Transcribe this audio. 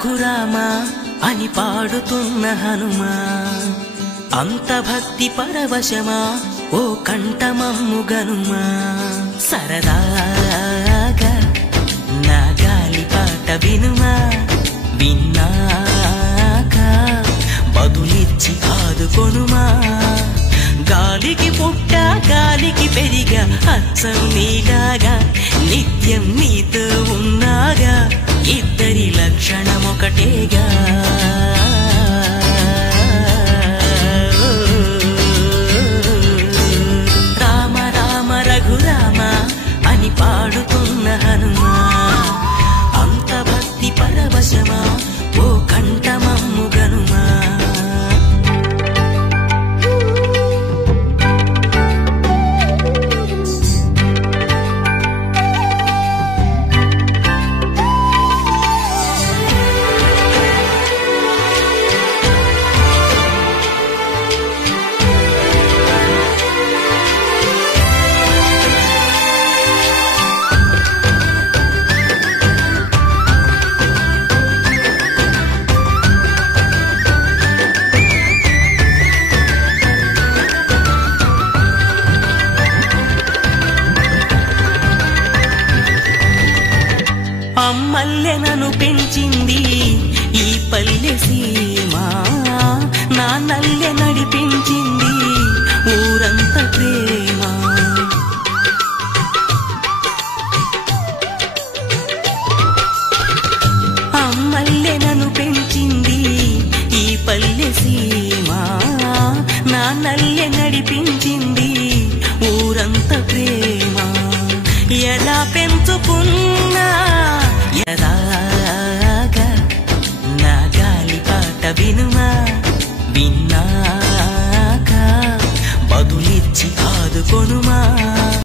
రఘురామ అని పాడుతున్న హనుమా అంత భక్తి పరవశమా ఓ కంఠమమ్ము గనుమా సరదాగా నా గాలి పాట వినుమా విన్నాక బదులిచ్చి ఆదుకొనుమా గాలికి పుట్ట గాలికి పెరిగా అచ్చం నీలాగా నిత్యం నీతో ఉన్నాగా ఇద్దరి లక్షణం ఒకటేగా రామ రామ రఘురామ అని పాడుతున్న హనుమా అంత భక్తి పరవశమా ఓ కంఠమమ్ము గనుమా అమ్మల్లె నన్ను పెంచింది ఈ పల్లె సీమ నాన్నల్లె నడిపించింది ఊరంత ప్రేమ అమ్మల్లె నన్ను పెంచింది ఈ పల్లె సీమ నాన్నల్లె నడిపించింది ఊరంత ప్రేమ ఎలా పెంచుకున్నా ఎలాగా నా గాలి పాట వినుమా విన్నా